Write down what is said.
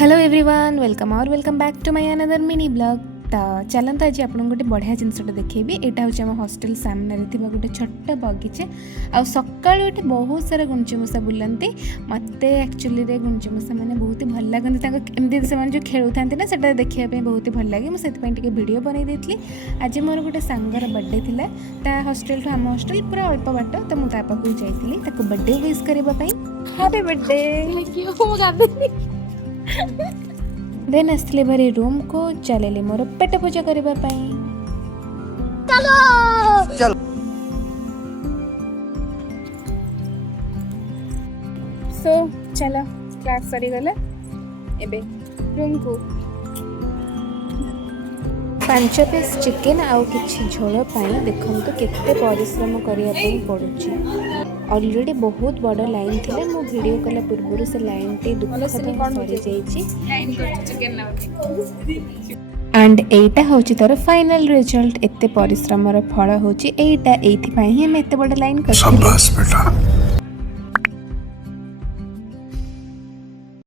Hello everyone welcome back to my another mini blog. तो चलते आज आपको गोटे बढ़िया जिनसटा देखी। यहाँ हूँ आम हॉस्टल सामने गोटे छोट बगीचे आ सका बहुत सारा गुंचीमूषा बुलांती। मत एक्चुअली गुंचीमूषा मैंने बहुत ही भल लगती से जो खेलु था ना से देखापी बहुत ही भल लगे। मुझे वीडियो बनई देती। आज मोर गोटे सांगर बर्थडे था हॉस्टल आम हॉस्टल पूरा अल्प बाट तो मुझे पाखक जाइली बर्थडे विश करने। Happy birthday. देन आसले भारी रूम को चलेली मोर पेट पूजा करबा पई। चलो सो चलो क्लास सरी गले एबे रूम को 5 पीस चिकेन आउ किछि झोल पाई देखम तो केते परिश्रम करिया पई पड़ुछि। ऑलरेडी बहुत बड़ लाइन थिले मो वीडियो कला पूर्व से लाइन टी दुखद सरी जाइछि एंड एटा होछि तार फाइनल रिजल्ट। एते परिश्रम र फल होछि एटा एथि पई ही हम एते बड़ लाइन कर। शाबाश बेटा।